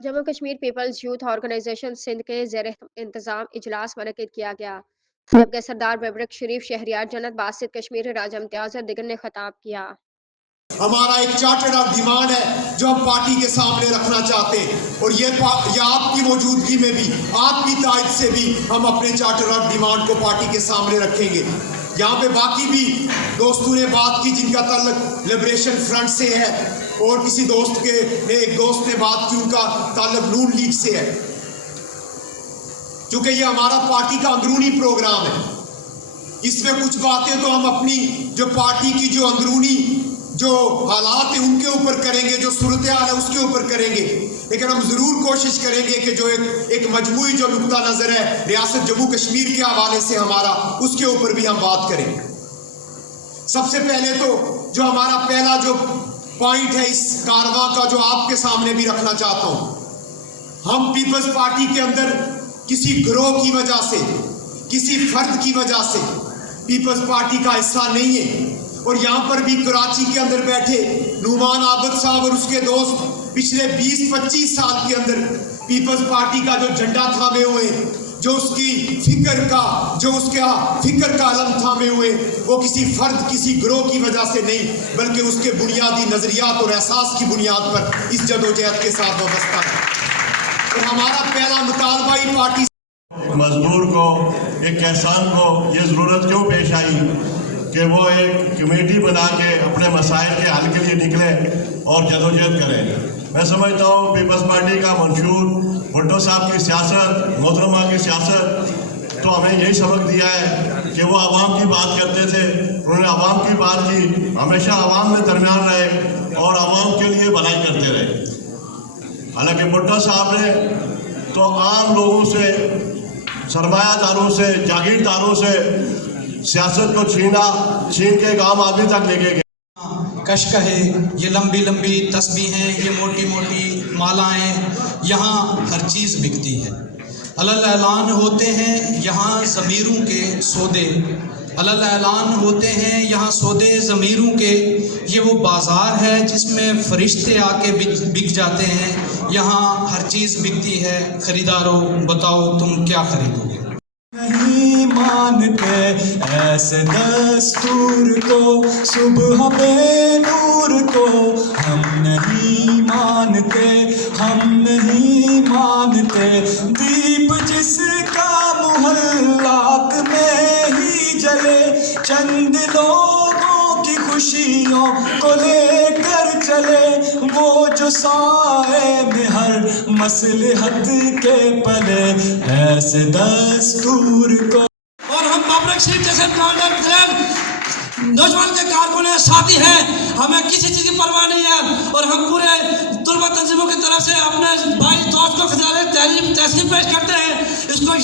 Jammu Kashmir People's Youth Organisation Sindh के ज़ेर इंतज़ाम इजलास मुनक्किद किया गया, जबकि सरदार बैबरक शरीफ, शहरियार जन्नत, बासित कश्मीर, राजा इम्तियाज़ और दिगर ने खिताब किया। हमारा एक चार्टर ऑफ डिमांड है जो हम पार्टी के सामने रखना चाहते हैं, और ये आपकी मौजूदगी में भी, आपकी तायद से भी हम अपने चार्टर ऑफ डिमांड को पार्टी के सामने रखेंगे। यहाँ पे बाकी भी दोस्तों ने बात की जिनका ताल्लुक लिबरेशन फ्रंट से है, और किसी दोस्त के एक दोस्त ने बात की उनका ताल्लुक नून लीग से है। चूंकि ये हमारा पार्टी का अंदरूनी प्रोग्राम है, इसमें कुछ बातें तो हम अपनी जो पार्टी की जो अंदरूनी जो हालात है उनके ऊपर करेंगे, जो सूरत हाल है उसके ऊपर करेंगे, लेकिन हम ज़रूर कोशिश करेंगे कि जो एक मजमूई जो नुक्ता नज़र है रियासत जम्मू कश्मीर के हवाले से हमारा, उसके ऊपर भी हम बात करें। सबसे पहले तो जो हमारा पहला जो पॉइंट है इस कारवां का, जो आपके सामने भी रखना चाहता हूँ, हम पीपल्स पार्टी के अंदर किसी गिरोह की वजह से, किसी फर्द की वजह से पीपल्स पार्टी का हिस्सा नहीं है। और यहाँ पर भी कराची के अंदर बैठे नुमान आबद साहब और उसके दोस्त पिछले 20-25 साल के अंदर पीपल्स पार्टी का जो झंडा थामे हुए, जो उसकी फिक्र का अलम थामे हुए, वो किसी फर्द, किसी गिरोह की वजह से नहीं, बल्कि उसके बुनियादी नजरियात और एहसास की बुनियाद पर इस जदोजहद के साथ वाबस्ता है। तो हमारा पहला मुतालबा ही पार्टी मजदूर को, एक किसान को ये ज़रूरत क्यों पेश आई कि वो एक कमेटी बना के अपने मसाइल के हल के लिए निकले और जदोजहद करें। मैं समझता हूँ पीपल्स पार्टी का मंशूर भुट्टो साहब की सियासत, मोहतरमा की सियासत तो हमें यही सबक दिया है कि वो आवाम की बात करते थे, उन्होंने आवाम की बात की, हमेशा आवाम में दरमियान रहे और आवाम के लिए भलाई करते रहे। हालांकि भुट्टो साहब ने तो आम लोगों से, सरमायादारों से, जागीरदारों से सियासत को छीन के आम आदमी तक लेके गए। कशकहे, ये लंबी लंबी तस्बीहें, ये मोटी मोटी मालाएं, यहाँ हर चीज़ बिकती है। अलल ऐलान होते हैं यहाँ ज़मीरों के सौदे, अलल ऐलान होते हैं यहाँ सौदे ज़मीरों के। ये वो बाज़ार है जिसमें फरिश्ते आके बिक जाते हैं। यहाँ हर चीज़ बिकती है। ख़रीदारों, बताओ तुम क्या खरीदोगे? नहीं मानते ऐसे दस्तूर को, सुबह बेनूर को हम नहीं मानते, हम नहीं मानते। दीप जिसका मोहल्लात में ही जले, चंद लोगों की खुशियों को लेकर चले, वो जो साए में हर मसलहत के पले, ऐसे दस्तूर को। और हम बैबरक शरीफ जैसे नौजवान के कारकुन हैं, साथी हैं, हमें किसी चीज़ की परवाह नहीं है। और हम पूरे तुलबा तंजीमों की तरफ से अपने भाई दोस्त को खजाने तहसीब पेश करते हैं। इसको